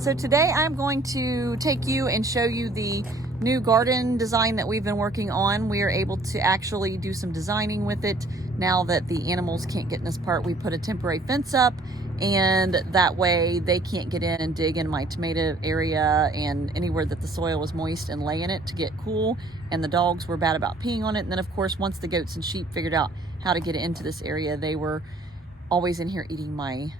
So today I'm going to take you and show you the new garden design that we've been working on. We are able to actually do some designing with it now that the animals can't get in this part. We put a temporary fence up, and that way they can't get in and dig in my tomato area and anywhere that the soil was moist and lay in it to get cool. And the dogs were bad about peeing on it. And then of course, once the goats and sheep figured out how to get into this area, they were always in here eating my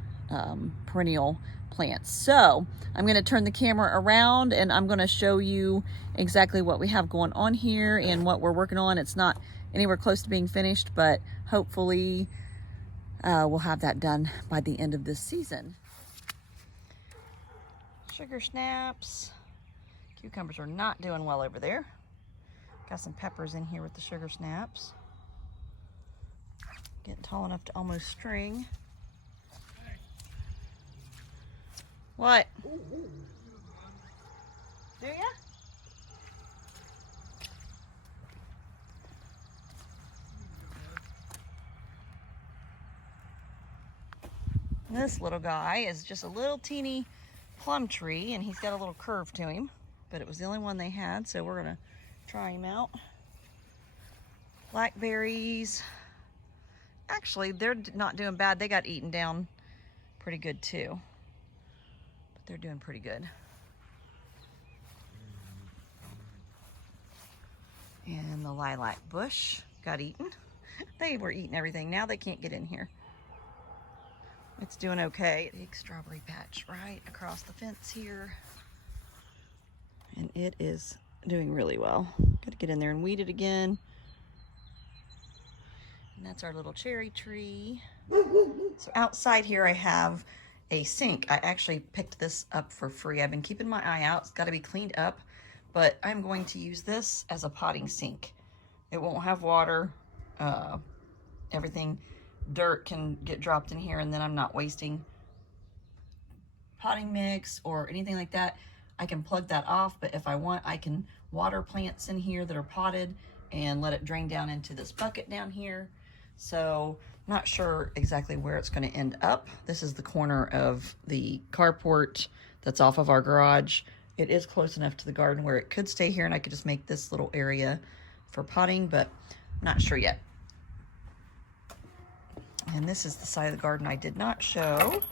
perennial plants. So I'm going to turn the camera around and I'm going to show you exactly what we have going on here and what we're working on. It's not anywhere close to being finished, but hopefully we'll have that done by the end of this season. Sugar snaps. Cucumbers are not doing well over there. Got some peppers in here with the sugar snaps. Getting tall enough to almost string. What? Do ya? This little guy is just a little teeny plum tree, and he's got a little curve to him, but it was the only one they had, so we're gonna try him out. Blackberries. Actually, they're not doing bad. They got eaten down pretty good too. But they're doing pretty good. And the lilac bush got eaten. They were eating everything. Now they can't get in here. It's doing okay. Big strawberry patch right across the fence here. And it is doing really well. Got to get in there and weed it again. And that's our little cherry tree. So outside here I have a sink. I actually picked this up for free. I've been keeping my eye out. It's got to be cleaned up, but I'm going to use this as a potting sink. It won't have water. Everything, dirt can get dropped in here, and then I'm not wasting potting mix or anything like that. I can plug that off, but if I want, I can water plants in here that are potted and let it drain down into this bucket down here. So not sure exactly where it's going to end up. This is the corner of the carport that's off of our garage. It is close enough to the garden where it could stay here and I could just make this little area for potting, but I'm not sure yet. And this is the side of the garden I did not show.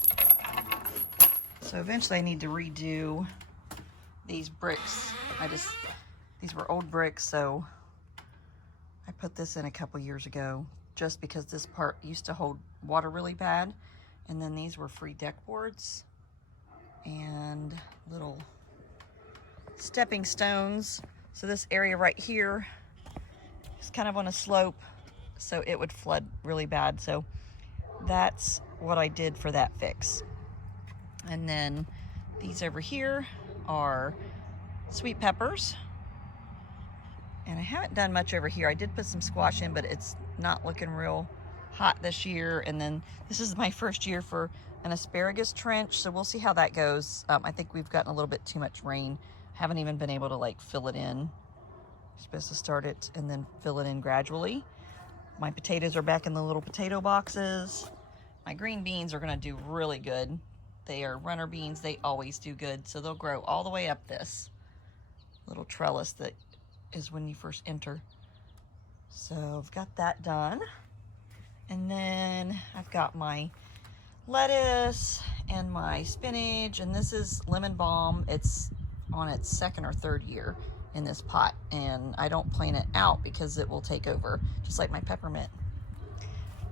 So eventually I need to redo these bricks. These were old bricks, so I put this in a couple years ago just because this part used to hold water really bad. And then these were free deck boards and little stepping stones. So this area right here is kind of on a slope, so it would flood really bad. So that's what I did for that fix. And then these over here are sweet peppers. And I haven't done much over here. I did put some squash in, but it's not looking real hot this year. And then this is my first year for an asparagus trench, so we'll see how that goes. I think we've gotten a little bit too much rain. Haven't even been able to like fill it in. Supposed to start it and then fill it in gradually. My potatoes are back in the little potato boxes. My green beans are gonna do really good. They are runner beans. They always do good. So they'll grow all the way up this little trellis that is when you first enter. So I've got that done. And then I've got my lettuce and my spinach, and this is lemon balm. It's on its second or third year in this pot, and I don't plant it out because it will take over, just like my peppermint.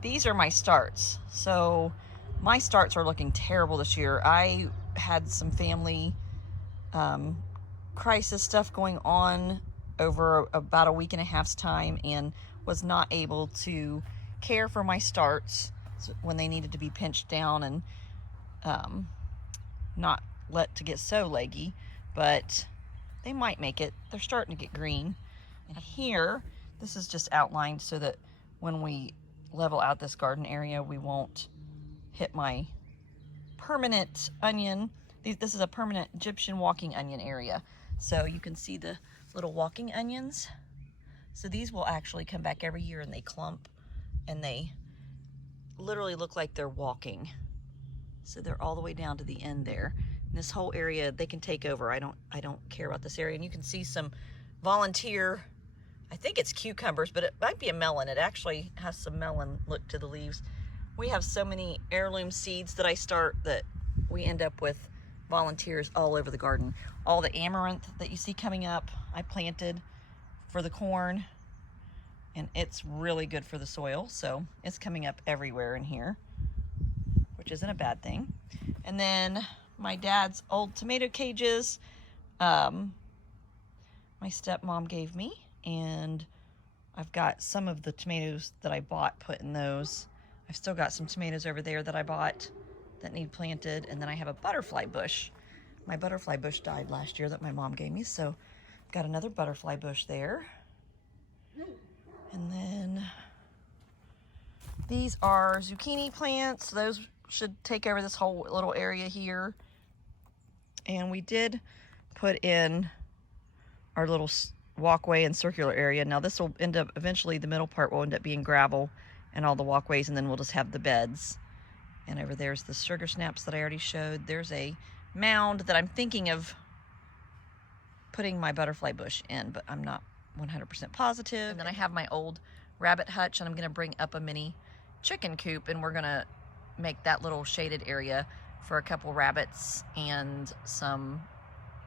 These are my starts. So my starts are looking terrible this year. I had some family crisis stuff going on over about a week and a half's time and was not able to care for my starts when they needed to be pinched down and not let to get so leggy, but they might make it. They're starting to get green. And here, this is just outlined so that when we level out this garden area, we won't hit my permanent onion. This is a permanent Egyptian walking onion area. So you can see the little walking onions. So these will actually come back every year, and they clump and they literally look like they're walking. So they're all the way down to the end there. This whole area, they can take over. I don't care about this area. And you can see some volunteer, I think it's cucumbers, but it might be a melon. It actually has some melon look to the leaves. We have so many heirloom seeds that I start that we end up with volunteers all over the garden. All the amaranth that you see coming up, I planted for the corn, and it's really good for the soil. So it's coming up everywhere in here, which isn't a bad thing. And then my dad's old tomato cages, my stepmom gave me, and I've got some of the tomatoes that I bought put in those. I've still got some tomatoes over there that I bought that need planted, and then I have a butterfly bush. My butterfly bush died last year that my mom gave me, so I've got another butterfly bush there. And then these are zucchini plants. Those should take over this whole little area here. And we did put in our little walkway and circular area. Now this will end up, eventually the middle part will end up being gravel and all the walkways, and then we'll just have the beds. And over there's the sugar snaps that I already showed. There's a mound that I'm thinking of putting my butterfly bush in, but I'm not 100% positive. And then I have my old rabbit hutch, and I'm gonna bring up a mini chicken coop, and we're gonna make that little shaded area for a couple rabbits and some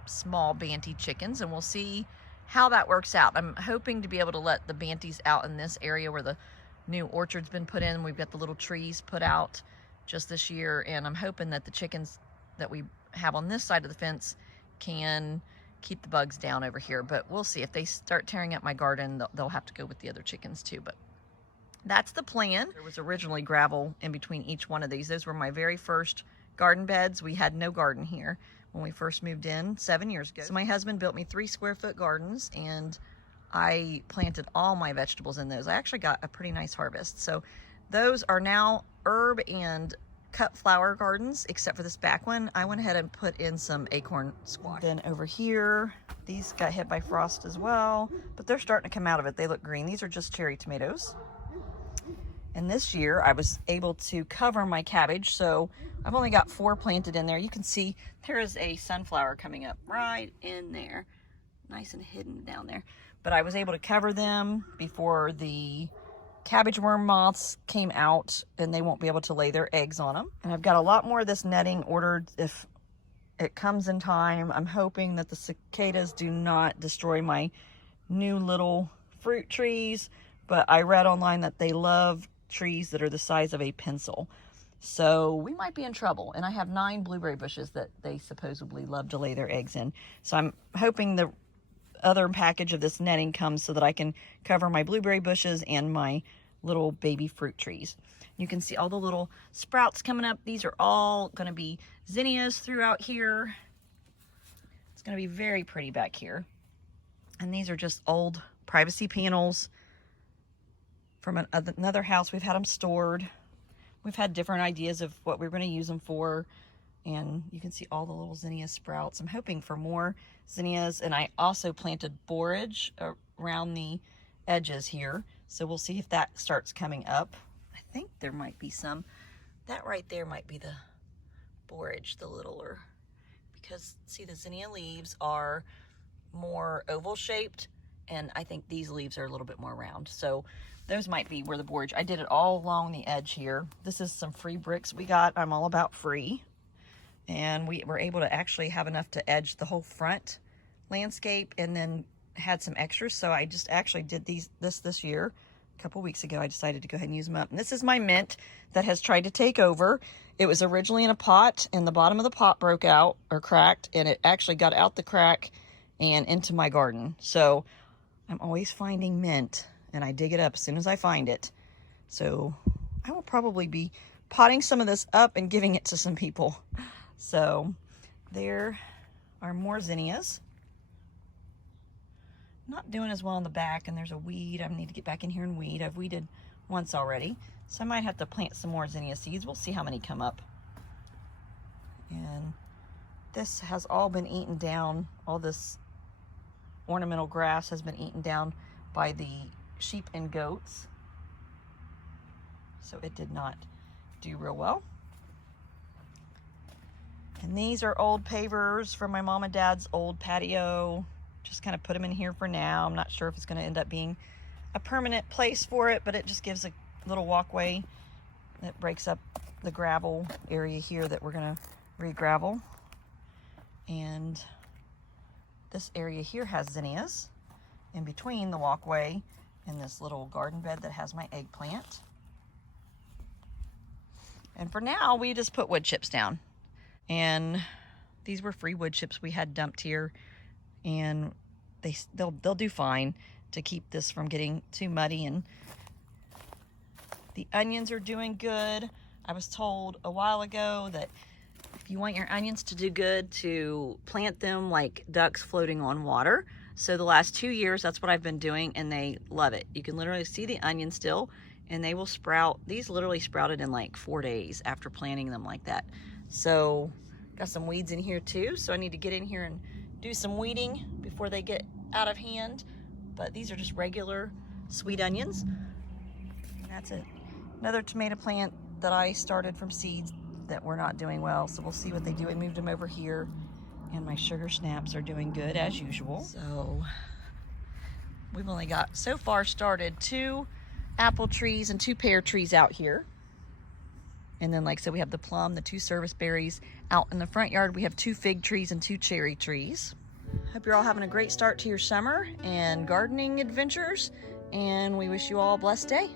small Banty chickens, and we'll see how that works out. I'm hoping to be able to let the Banties out in this area where the new orchard's been put in. We've got the little trees put out just this year, and I'm hoping that the chickens that we have on this side of the fence can keep the bugs down over here, but we'll see. If they start tearing up my garden, they'll have to go with the other chickens too, but that's the plan. There was originally gravel in between each one of these. Those were my very first garden beds. We had no garden here when we first moved in 7 years ago. So my husband built me 3 square foot gardens, and I planted all my vegetables in those. I actually got a pretty nice harvest. So those are now herb and cut flower gardens, except for this back one. I went ahead and put in some acorn squash. Then over here, these got hit by frost as well, but they're starting to come out of it. They look green. These are just cherry tomatoes. And this year I was able to cover my cabbage, so I've only got 4 planted in there. You can see there is a sunflower coming up right in there, nice and hidden down there. But I was able to cover them before the cabbage worm moths came out, and they won't be able to lay their eggs on them. And I've got a lot more of this netting ordered if it comes in time. I'm hoping that the cicadas do not destroy my new little fruit trees, but I read online that they love trees that are the size of a pencil. So we might be in trouble. And I have 9 blueberry bushes that they supposedly love to lay their eggs in. So I'm hoping the other package of this netting comes so that I can cover my blueberry bushes and my little baby fruit trees. You can see all the little sprouts coming up. These are all going to be zinnias throughout here. It's going to be very pretty back here. And these are just old privacy panels from another house. We've had them stored. We've had different ideas of what we're going to use them for. And you can see all the little zinnia sprouts. I'm hoping for more zinnias. And I also planted borage around the edges here. So we'll see if that starts coming up. I think there might be some. That right there might be the borage, the littler. Because, see, the zinnia leaves are more oval shaped. And I think these leaves are a little bit more round. So those might be where the borage. I did it all along the edge here. This is some free bricks we got. I'm all about free. And we were able to actually have enough to edge the whole front landscape, and then had some extras. So I just actually did this year. A couple weeks ago, I decided to go ahead and use them up. And this is my mint that has tried to take over. It was originally in a pot, and the bottom of the pot broke out or cracked, and it actually got out the crack and into my garden. So I'm always finding mint, and I dig it up as soon as I find it. So I will probably be potting some of this up and giving it to some people. So there are more zinnias. Not doing as well on the back, and there's a weed. I need to get back in here and weed. I've weeded once already, so I might have to plant some more zinnia seeds. We'll see how many come up. And this has all been eaten down. All this ornamental grass has been eaten down by the sheep and goats, so it did not do real well. And these are old pavers from my mom and dad's old patio. Just kind of put them in here for now. I'm not sure if it's going to end up being a permanent place for it, but it just gives a little walkway that breaks up the gravel area here that we're going to re-gravel. And this area here has zinnias in between the walkway and this little garden bed that has my eggplant. And for now, we just put wood chips down. And these were free wood chips we had dumped here, and they'll do fine to keep this from getting too muddy. And the onions are doing good. I was told a while ago that if you want your onions to do good, to plant them like ducks floating on water. So the last 2 years, that's what I've been doing, and they love it. You can literally see the onions still, and they will sprout. These literally sprouted in like 4 days after planting them like that. So got some weeds in here too, so I need to get in here and do some weeding before they get out of hand. But these are just regular sweet onions. And that's it. Another tomato plant that I started from seeds that were not doing well, so we'll see what they do. I moved them over here, and my sugar snaps are doing good as usual. So we've only got so far started 2 apple trees and 2 pear trees out here. And then, like I said, we have the plum, the 2 service berries. Out in the front yard, we have 2 fig trees and 2 cherry trees. Hope you're all having a great start to your summer and gardening adventures, and we wish you all a blessed day.